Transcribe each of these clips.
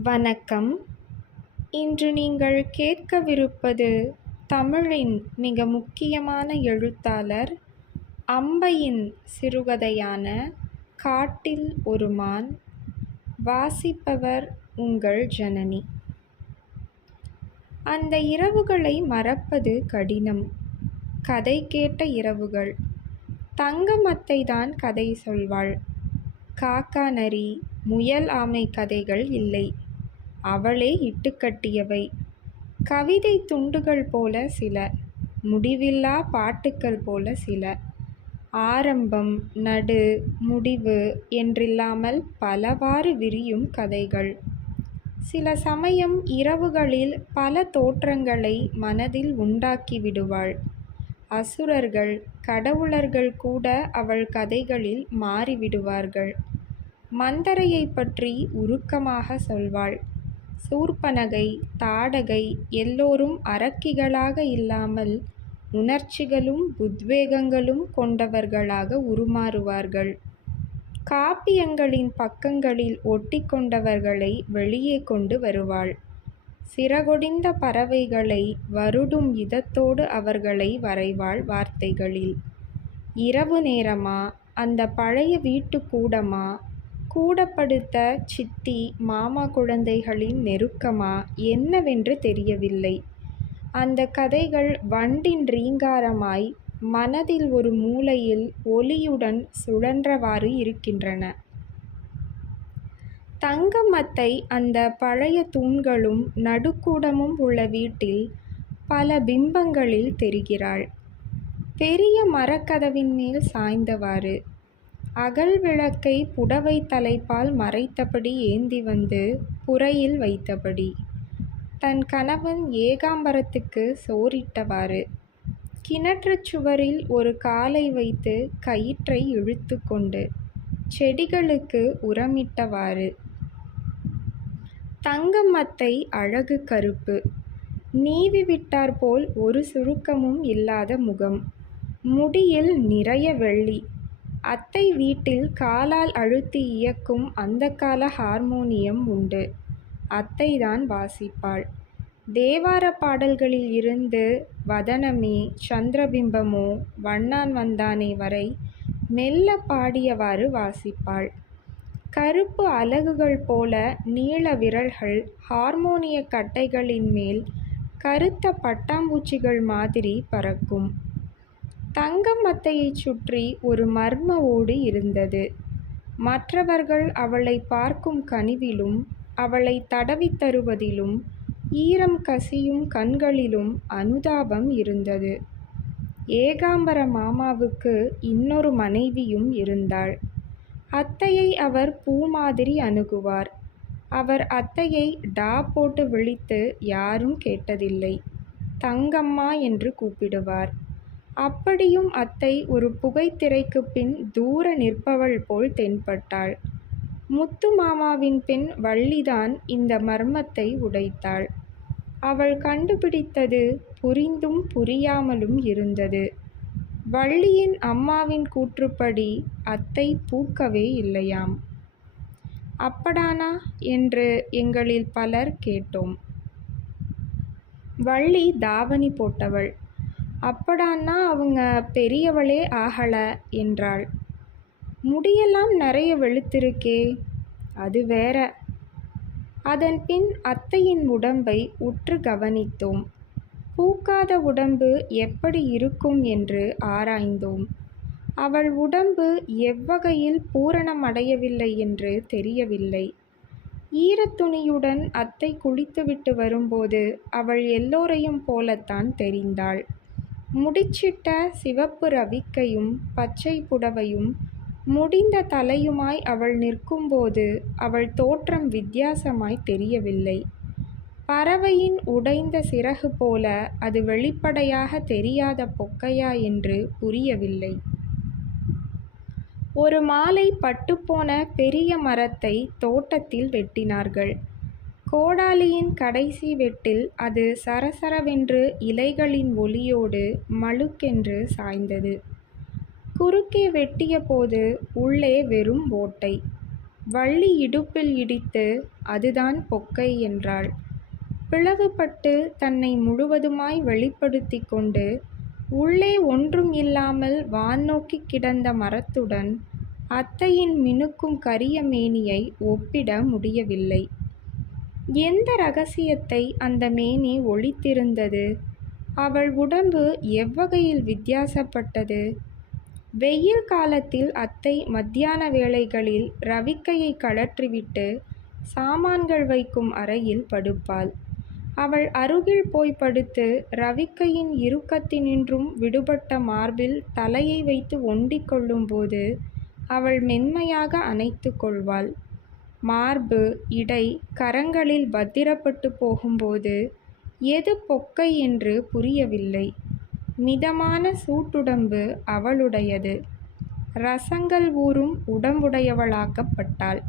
வணக்கம். இன்று நீங்கள் கேட்கவிருப்பது தமிழின் மிக முக்கியமான எழுத்தாளர் அம்பையின் சிறுகதையான காட்டில் ஒரு மான் வாசிப்பவர் உங்கள் ஜனனி. அந்த இரவுகளை மறப்பது கடினம். கதை கேட்ட இரவுகள். தங்கமத்தை தான் கதை சொல்வாள். காக்கா நரி முயல் ஆமை கதைகள் இல்லை. அவளே இட்டுக்கட்டியவை கவிதை துண்டுகள் போல சில. முடிவில்லா பாட்டுக்கள் போல சில. ஆரம்பம் நடு முடிவு என்றில்லாமல் பலவாறு விரியும் கதைகள். சில சமயம் இரவுகளில் பல தோற்றங்களை மனதில் உண்டாக்கி விடுவாள். அசுரர்கள் கடவுளர்கள் கூட அவள் கதைகளில் மாறிவிடுவார்கள். மந்தரையைப் பற்றி உருக்கமாக சொல்வாள். சூர்ப்பனகை தாடகை எல்லோரும் அரக்கிகளாக இல்லாமல் உணர்ச்சிகளும் உத்வேகங்களும் கொண்டவர்களாக உருமாறுவார்கள். காப்பியங்களின் பக்கங்களில் ஒட்டி கொண்டவர்களை வெளியே கொண்டு வருவாள். சிறகொடிந்த பறவைகளை வருடும் இதத்தோடு அவர்களை வரைவாள் வார்த்தைகளில். இரவு நேரமா? அந்த பழைய வீட்டு கூடமா? கூடப்படுத்த சித்தி மாமா குழந்தைகளின் நெருக்கமா என்னவென்று தெரியவில்லை. அந்த கதைகள் வண்டின் ரீங்காரமாய் மனதில் ஒரு மூலையில் ஒலியுடன் சுழன்றவாறு இருக்கின்றன. தங்கமத்தை அந்த பழைய தூண்களும் நடுக்கூடமும் உள்ள வீட்டில் பல பிம்பங்களில் தெரிகிறாள். பெரிய மரக்கதவின் மேல் சாய்ந்தவாறு அகல் விளக்கை புடவை தலைப்பால் மறைத்தபடி ஏந்தி வந்து புறையில் வைத்தபடி. தன் கணவன் ஏகாம்பரத்துக்கு சோறிட்டவாறு. கிணற்றுச் சுவரில் ஒரு காலை வைத்து கயிற்றை இழுத்து கொண்டு செடிகளுக்கு உரமிட்டவாறு. தங்கமத்தை அழகு கருப்பு. நீவி விட்டாற்போல் ஒரு சுருக்கமும் இல்லாத முகம். முடியில் நிறைய வெள்ளி. அத்தை வீட்டில் காலால் அழுத்தி இயக்கும் அந்த கால ஹார்மோனியம் உண்டு. அத்தை தான் வாசிப்பாள். தேவார பாடல்களில் இருந்து வதனமே சந்திரபிம்பமோ வண்ணான் வந்தானே வரை மெல்ல பாடியவாறு வாசிப்பாள். கருப்பு அலகுகள் போல நீள விரல்கள் ஹார்மோனிய கட்டைகளின் மேல் கருத்த பட்டாம்பூச்சிகள் மாதிரி பறக்கும். தங்கம் மத்தையைச் சுற்றி ஒரு மர்ம ஓடு இருந்தது. மற்றவர்கள் அவளை பார்க்கும் கனிவிலும் அவளை தடவித் தருவதிலும் ஈரம் கசியும் கண்களிலும் அனுதாபம் இருந்தது. ஏகாம்பர மாமாவுக்கு இன்னொரு மனைவியும் இருந்தாள். அத்தையை அவர் பூ மாதிரி அணுகுவார். அவர் அத்தையை டா போட்டு விழித்து யாரும் கேட்டதில்லை. தங்கம்மா என்று கூப்பிடுவார். அப்படியும் அத்தை ஒரு புகைத்திரைக்கு பின் தூர நிற்பவள் போல் தென்பட்டாள். முத்து மாமாவின் பெண் வள்ளிதான் இந்த மர்மத்தை உடைத்தாள். அவள் கண்டுபிடித்தது புரிந்தும் புரியாமலும் இருந்தது. வள்ளியின் அம்மாவின் கூற்றுப்படி அத்தை பூக்கவே இல்லையாம். அப்படானா? என்று எங்களில் பலர் கேட்டோம். வள்ளி தாவணி போட்டவள். அப்படான்னா அவங்க பெரியவளே ஆகலை என்றாள். முடியெல்லாம் நிறைய வெளுத்திருக்கே அது வேற. அதன் பின் அத்தையின் உடம்பை உற்று கவனித்தோம். பூக்காத உடம்பு எப்படி இருக்கும் என்று ஆராய்ந்தோம். அவள் உடம்பு எவ்வகையில் பூரணமடையவில்லை என்று தெரியவில்லை. ஈரத்துணியுடன் அத்தை குளித்துவிட்டு வரும்போது அவள் எல்லோரையும் போலத்தான் தெரிந்தாள். முடிச்சிட்ட சிவப்பு ரவிக்கையும் பச்சை புடவையும் முடிந்த தலையுமாய் அவள் நிற்கும்போது அவள் தோற்றம் வித்தியாசமாய் தெரியவில்லை. பறவையின் உடைந்த சிறகு போல அது வெளிப்படையாக தெரியாத பொக்கையா என்று புரியவில்லை. ஒரு மாலை பட்டுப்போன பெரிய மரத்தை தோட்டத்தில் வெட்டினார்கள். கோடாலியின் கடைசி வெட்டில் அது சரசரவென்று இலைகளின் ஒளியோடு மழுக்கென்று சாய்ந்தது குறுக்கே வெட்டிய போது உள்ளே வெறும் ஓட்டை வள்ளி இடுப்பில் இடித்து அதுதான் பொக்கை என்றாள். பிளவுபட்டு தன்னை முழுவதுமாய் வெளிப்படுத்திக் கொண்டு உள்ளே ஒன்றும் இல்லாமல் வான்நோக்கி கிடந்த மரத்துடன் அத்தையின் மினுக்கும் கரிய மேனியை ஒப்பிட முடியவில்லை. எந்த ரகசியத்தை அந்த மேனி ஒளித்திருந்தது? அவள் உடம்பு எவ்வகையில் வித்தியாசப்பட்டது? வெயில் காலத்தில் அத்தை மத்தியான வேளைகளில் ரவிக்கையைக் கழற்றிவிட்டு சாமான்கள் வைக்கும் அறையில் படுப்பாள். அவள் அருகில் போய் படுத்து ரவிக்கையின் இறுக்கத்தினின்றும் விடுபட்ட மார்பில் தலையை வைத்து ஒண்டிக் கொள்ளும்போது அவள் மென்மையாக அணைத்து கொள்வாள். மார்பு, இடை, கரங்களில் பத்திரப்பட்டுப் போகும்போது எது பொக்கை என்று புரியவில்லை. மிதமான சூட்டுடம்பு அவளுடையது. ரசங்கள் ஊறும் உடம்புடையவளாக்கப்பட்டாள்.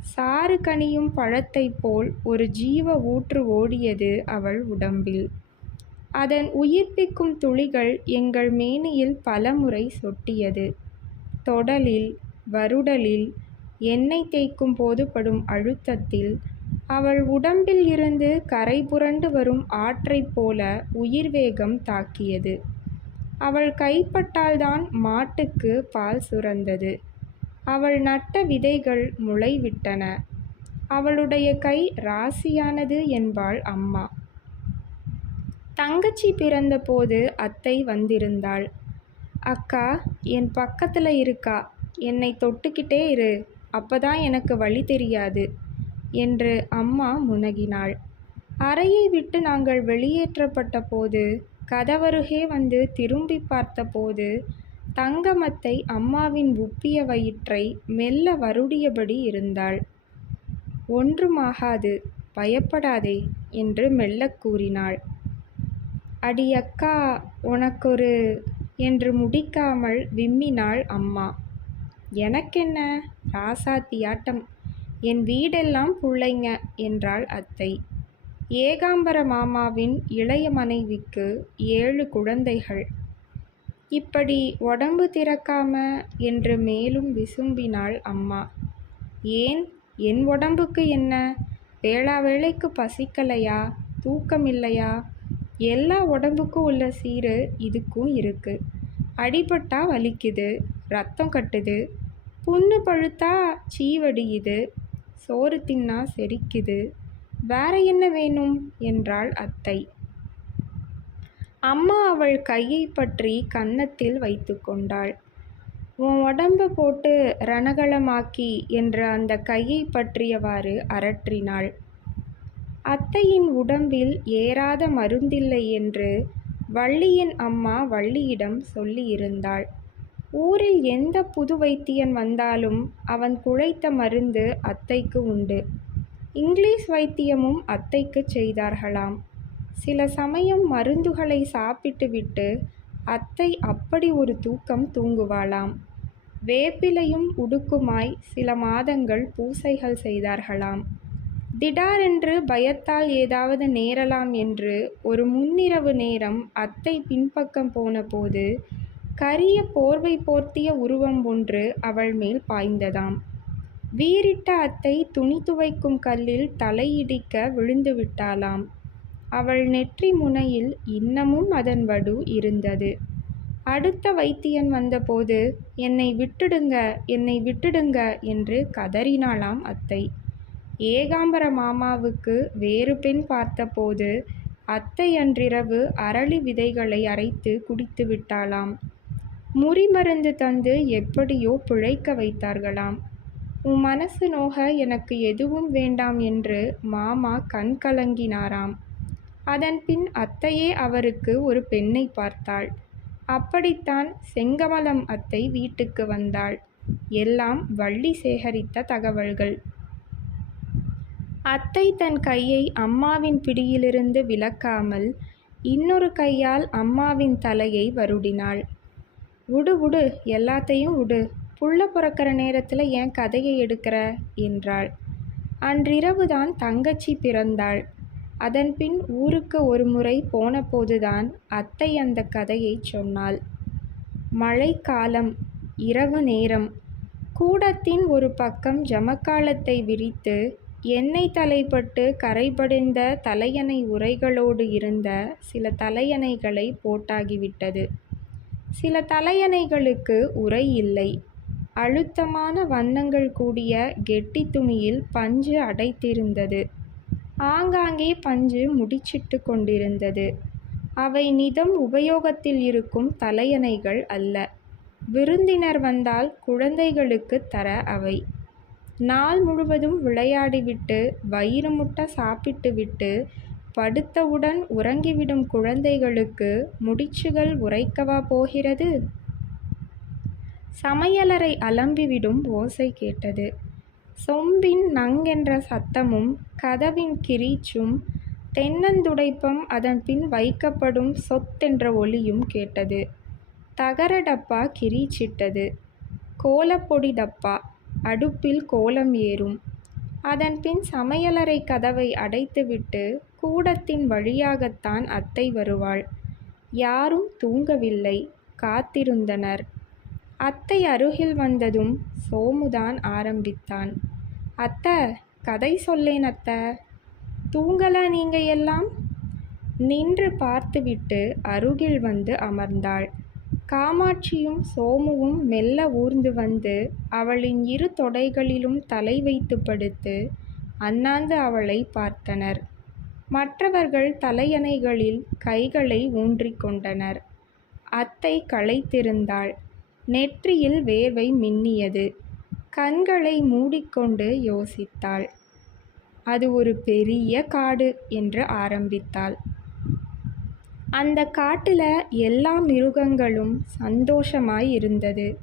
சாறு கனியும் பழத்தைப் போல் ஒரு ஜீவ ஊற்று ஓடியது அவள் உடம்பில். அதன் உயிர்ப்பிக்கும் துளிகள் எங்கள் மேனியில் பலமுறை சொட்டியது. தொடலில், வருடலில், எண்ணெய் தேய்க்கும் போது படும் அழுத்தத்தில் அவள் உடம்பில் இருந்து கரை புரண்டு வரும் ஆற்றைப் போல உயிர் வேகம் தாக்கியது. அவள் கைப்பட்டால்தான் மாட்டுக்கு பால் சுரந்தது. அவள் நட்ட விதைகள் முளைவிட்டன. அவளுடைய கை ராசியானது என்பாள் அம்மா. தங்கச்சி பிறந்தபோது அத்தை வந்திருந்தாள். அக்கா என் பக்கத்தில் இருக்கா. என்னை தொட்டுக்கிட்டே இரு. அப்பதான் எனக்கு வழி தெரியாது என்று அம்மா முனகினாள். அறையை விட்டு நாங்கள் வெளியேற்றப்பட்ட போது கதவருகே வந்து திரும்பிப் பார்த்தபோது தங்கமத்தை அம்மாவின் உப்பிய வயிற்றை மெல்ல வருடியபடி இருந்தாள். ஒன்றுமாகாது. பயப்படாதே என்று மெல்லக் கூறினாள். அடியக்கா உனக்கொரு என்று முடிக்காமல் விம்மினாள் அம்மா. எனக்கென்ன? ராசாத்தியாட்டம். என் வீடெல்லாம் பிள்ளைங்க என்றாள் அத்தை. ஏகாம்பர மாமாவின் இளைய மனைவிக்கு ஏழு குழந்தைகள். இப்படி உடம்பு திறக்காம என்று மேலும் விசும்பினாள் அம்மா. ஏன் என் உடம்புக்கு என்ன? வேளா வேளைக்கு பசிக்கலையா? தூக்கமில்லையா? எல்லா உடம்புக்கும் உள்ள சீரு இதுக்கும் இருக்கு. அடிபட்டா வலிக்குது. ரத்தம் கட்டுது. புண்ணு பழுத்தா சீ வடியுது. சோறு தின்னா செரிக்குது. வேற என்ன வேணும்? என்றாள் அத்தை. அம்மா அவள் கையைப் பற்றி கன்னத்தில் வைத்து கொண்டாள். உன் உடம்பு போட்டு ரணகளமாக்கி என்று அந்த கையைப் பற்றியவாறு அரற்றினாள். அத்தையின் உடம்பில் ஏறாத மருந்தில்லை என்று வள்ளியின் அம்மா வள்ளியிடம் சொல்லியிருந்தாள். ஊரில் எந்த புது வைத்தியன் வந்தாலும் அவன் குழைத்த மருந்து அத்தைக்கு உண்டு. இங்கிலீஷ் வைத்தியமும் அத்தைக்குச் செய்தார்களாம். சில சமயம் மருந்துகளை சாப்பிட்டுவிட்டு அத்தை அப்படி ஒரு தூக்கம் தூங்குவாளாம். வேப்பிலையும் உடுக்குமாய் சில மாதங்கள் பூசைகள் செய்தார்களாம். திடாரென்று பயத்தால் ஏதாவது நேரலாம் என்று ஒரு முன்னிரவு நேரம் அத்தை பின்பக்கம் போனபோது கரிய போர்வை போர்த்திய உருவம் ஒன்று அவள் மேல் பாய்ந்ததாம். வீறிட்ட அத்தை துணி துவைக்கும் கல்லில் தலையிடிக்க விழுந்து விட்டாளாம் அவள் நெற்றி முனையில் இன்னமும் அதன் வடு இருந்தது. அடுத்த வைத்தியன் வந்தபோது என்னை விட்டுடுங்க என்னை விட்டுடுங்க என்று கதறினாளாம் அத்தை. ஏகாம்பர மாமாவுக்கு வேறு பெண் பார்த்தபோது அத்தை அன்றிரவு அரளி விதைகளை அரைத்து குடித்து விட்டாளாம் முறிமருந்து தந்து எப்படியோ பிழைக்க வைத்தார்களாம். உன் மனசு நோக எனக்கு எதுவும் வேண்டாம் என்று மாமா கண் கலங்கினாராம். அதன்பின் அத்தையே அவருக்கு ஒரு பெண்ணை பார்த்தாள். அப்படித்தான் செங்கமலம் அத்தை வீட்டுக்கு வந்தாள். எல்லாம் வள்ளி சேகரித்த தகவல்கள். அத்தை தன் கையை அம்மாவின் பிடியிலிருந்து விலக்காமல் இன்னொரு கையால் அம்மாவின் தலையை வருடினாள். உடு உடு எல்லாத்தையும் உடு. புள்ள பிறக்கிற நேரத்தில் ஏன் கதையை எடுக்கிற என்றாள். அன்றிரவுதான் தங்கச்சி பிறந்தாள். அதன்பின் ஊருக்கு ஒரு முறை போனபோதுதான் அத்தை அந்தக் கதையைச் சொன்னாள். மழைக்காலம். இரவு நேரம். கூடத்தின் ஒரு பக்கம் ஜமக்காலத்தை விரித்து எண்ணெய் தலைப்பட்டு கரைபடிந்த தலையணை உரைகளோடு இருந்த சில தலையணைகளை போட்டாகிவிட்டது சில தலையணைகளுக்கு உறை இல்லை. அழுத்தமான வண்ணங்கள் கூடிய கெட்டி துணியில் பஞ்சு அடைத்திருந்தது. ஆங்காங்கே பஞ்சு முடிச்சிட்டு கொண்டிருந்தது. அவை நிதம் உபயோகத்தில் இருக்கும் தலையணைகள் அல்ல. விருந்தினர் வந்தால் குழந்தைகளுக்கு தர அவை. நாள் முழுவதும் விளையாடிவிட்டு வயிறு முட்ட சாப்பிட்டுவிட்டு படுத்தவுடன் உறங்கிவிடும் குழந்தைகளுக்கு முடிச்சுகள் உரைக்கவா போகிறது? சமையலறை அலம்பிவிடும் ஓசை கேட்டது. சொம்பின் நங்கென்ற சத்தமும் கதவின் கிரீச்சும் தென்னந்துடைப்பம் அதன் பின் வைக்கப்படும் சொத்தென்ற ஒலியும் கேட்டது. தகர டப்பா கிரீச்சிட்டது. கோலப்பொடி டப்பா அடுப்பில் கோலம் ஏறும். அதன் பின் சமையலறை கதவை அடைத்துவிட்டு கூடத்தின் வழியாகத்தான் அத்தை வருவாள். யாரும் தூங்கவில்லை. காத்திருந்தனர். அத்தை அருகில் வந்ததும் சோமுதான் ஆரம்பித்தான். அத்த கதை சொல்லேன் அத்த. தூங்கலா நீங்க எல்லாம்? நின்று பார்த்துவிட்டு அருகில் வந்து அமர்ந்தாள். காமாட்சியும் சோமுவும் மெல்ல ஊர்ந்து வந்து அவளின் இரு தொடைகளிலும் தலை வைத்து படுத்து அண்ணாந்து அவளை பார்த்தனர். மற்றவர்கள் தலையணைகளில் கைகளை ஊன்றிக்கொண்டனர். அத்தை களைத்திருந்தாள். நெற்றியில் வேர்வை மின்னியது. கண்களை மூடிக்கொண்டு யோசித்தாள். அது ஒரு பெரிய காடு என்று ஆரம்பித்தாள். அந்த காட்டுல எல்லா மிருகங்களும் சந்தோஷமாய் இருந்தது.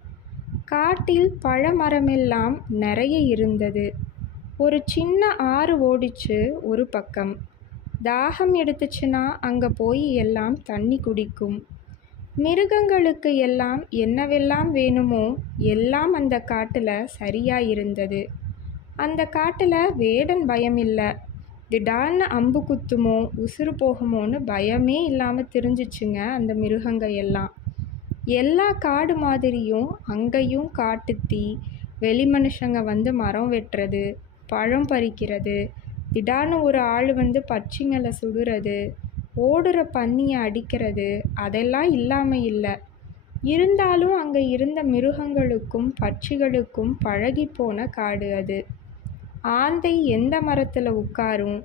காட்டில் பழமரமெல்லாம் நிறைய இருந்தது. ஒரு சின்ன ஆறு ஓடிச்சு ஒரு பக்கம். தாகம் எடுத்துச்சுன்னா அங்கே போய் எல்லாம் தண்ணி குடிக்கும். மிருகங்களுக்கு எல்லாம் என்னவெல்லாம் வேணுமோ எல்லாம் அந்த காட்டில் சரியாக இருந்தது அந்த காட்டில் வேடன் பயம் இல்லை. திடார்னு அம்பு குத்துமோ உசுறு போகுமோன்னு பயமே இல்லாமல் தெரிஞ்சிச்சுங்க அந்த மிருகங்க எல்லாம். எல்லா காடு மாதிரியும் அங்கேயும் காட்டுத்தீ வெளி மனுஷங்க வந்து மரம் வெட்டுறது பழம் பறிக்கிறது திடார்னு ஒரு ஆள் வந்து பச்சிங்களை சுடுறது ஓடுற பன்னியை அடிக்கிறது அதெல்லாம் இல்லாமல் இல்லை. இருந்தாலும் அங்கே இருந்த மிருகங்களுக்கும் பட்சிகளுக்கும் பழகி போன காடு அது. ஆந்தை எந்த மரத்தில் உட்காரும்?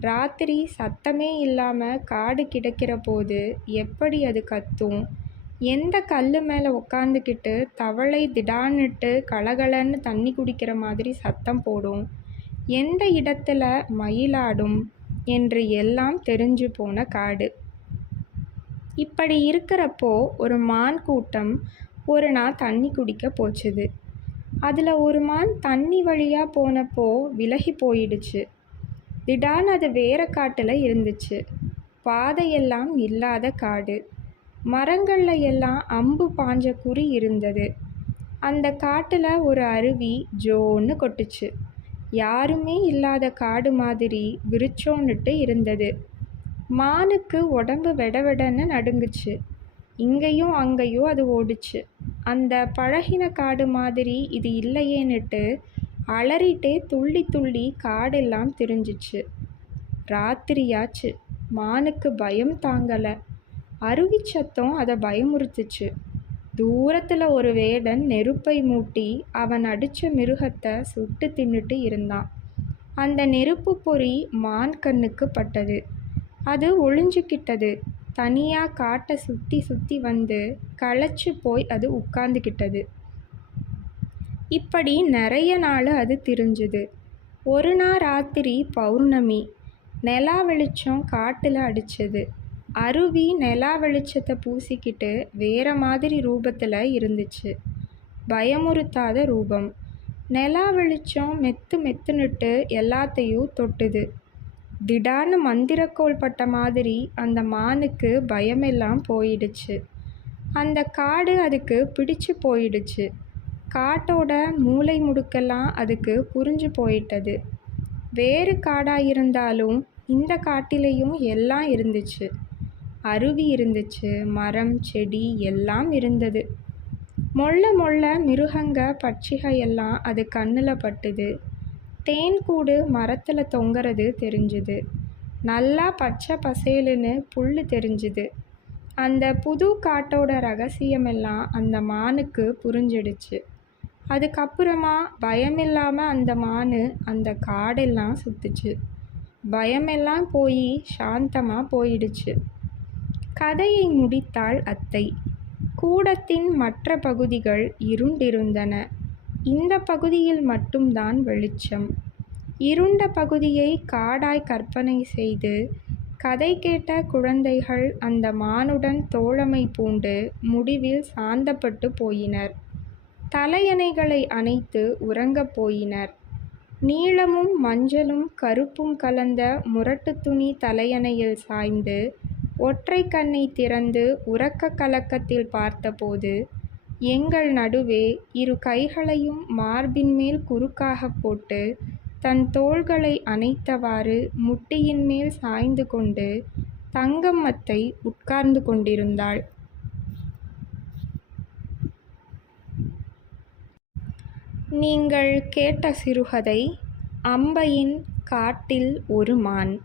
ராத்திரி சத்தமே இல்லாமல் காடு கிடக்கிற போது எப்படி அது கத்தும்? எந்த கல் மேலே உக்காந்துக்கிட்டு தவளை திடான்னுட்டு கலகலன்னு தண்ணி குடிக்கிற மாதிரி சத்தம் போடும்? எந்த இடத்துல மயிலாடும் என்று எல்லாம் தெரிஞ்சு போன காடு. இப்படி இருக்கிறப்போ ஒரு மான் கூட்டம் ஒரு நாள் தண்ணி குடிக்க போச்சுது. அதில் ஒரு மான் தண்ணி வழியாக போனப்போ விலகி போயிடுச்சு. திடான் அது வேற காட்டில் இருந்துச்சு. பாதையெல்லாம் இல்லாத காடு. மரங்களில் எல்லாம் அம்பு பாஞ்ச குறி இருந்தது. அந்த காட்டில் ஒரு அருவி ஜோன்னு கொட்டுச்சு. யாருமே இல்லாத காடு மாதிரி விரிச்சோன்னுட்டு இருந்தது. மானுக்கு உடம்பு வெடவெடன்னு நடுங்குச்சு. இங்கேயும் அங்கேயும் அது ஓடுச்சு. அந்த பழகின காடு மாதிரி இது இல்லையேன்னுட்டு அலறிட்டே துள்ளி துள்ளி காடெல்லாம் திரிஞ்சிச்சு. ராத்திரியாச்சு. மானுக்கு பயம் தாங்கலை. அருவி சத்தம் அதை பயமுறுத்துச்சு. தூரத்தில் ஒரு வேடன் நெருப்பை மூட்டி அவன் அடித்த மிருகத்தை சுட்டு தின்னுட்டு இருந்தான். அந்த நெருப்பு பொறி மான் கண்ணுக்கு பட்டது. அது ஒளிஞ்சுக்கிட்டது தனியாக காட்டை சுற்றி சுற்றி வந்து களைச்சு போய் அது உட்கார்ந்துக்கிட்டது இப்படி நிறைய நாள் அது திரிஞ்சுது. ஒரு நாள் ராத்திரி பௌர்ணமி. நிலா வெளிச்சம் காட்டில் அடித்தது அருவி நிலா வெளிச்சத்தை பூசிக்கிட்டு வேற மாதிரி ரூபத்தில் இருந்துச்சு. பயமுறுத்தாத ரூபம். நிலா வெளிச்சம் மெத்து மெத்துனுட்டு எல்லாத்தையும் தொட்டுது. திடார்னு மந்திரக்கோள் பட்ட மாதிரி அந்த மானுக்கு பயமெல்லாம் போயிடுச்சு. அந்த காடு அதுக்கு பிடிச்சு போயிடுச்சு. காட்டோட மூளை முடுக்கெல்லாம் அதுக்கு புரிஞ்சு போயிட்டது. வேறு காடாக இருந்தாலும் இந்த காட்டிலையும் எல்லாம் இருந்துச்சு. அருவி இருந்துச்சு மரம் செடி எல்லாம் இருந்தது. மொள்ள மொள்ள மிருகங்க பட்சிக எல்லாம் அது கண்ணில் பட்டுது. தேன் கூடு மரத்தில் தொங்குறது தெரிஞ்சுது. நல்லா பச்சை பசேலுன்னு புல் தெரிஞ்சுது. அந்த புது காட்டோட ரகசியமெல்லாம் அந்த மானுக்கு புரிஞ்சிடுச்சு. அதுக்கப்புறமா பயமில்லாமல் அந்த மானு அந்த காடெல்லாம் சுற்றுச்சு பயமெல்லாம் போய் சாந்தமாக போயிடுச்சு. கதையை முடித்தாள் அத்தை. கூடத்தின் மற்ற பகுதிகள் இருண்டிருந்தன. இந்த பகுதியில் மட்டும்தான் வெளிச்சம். இருண்ட பகுதியை காடாய் கற்பனை செய்து கதை கேட்ட குழந்தைகள் அந்த மானுடன் தோழமை பூண்டு முடிவில் சாந்தப்பட்டு போயினர். தலையணைகளை அணைத்து உறங்கப் போயினர். நீளமும் மஞ்சளும் கருப்பும் கலந்த முரட்டு துணி தலையணையில் சாய்ந்து ஒற்றை கண்ணை திறந்து உறக்க கலக்கத்தில் பார்த்தபோது எங்கள் நடுவே இரு கைகளையும் மார்பின் மேல் குறுக்காக போட்டு தன் தோள்களை அணைத்தவாறு முட்டியின் மேல் சாய்ந்து கொண்டு தங்கம்மத்தை உட்கார்ந்து கொண்டிருந்தாள். நீங்கள் கேட்ட சிறுகதை அம்பையின் காட்டில் ஒரு மான்.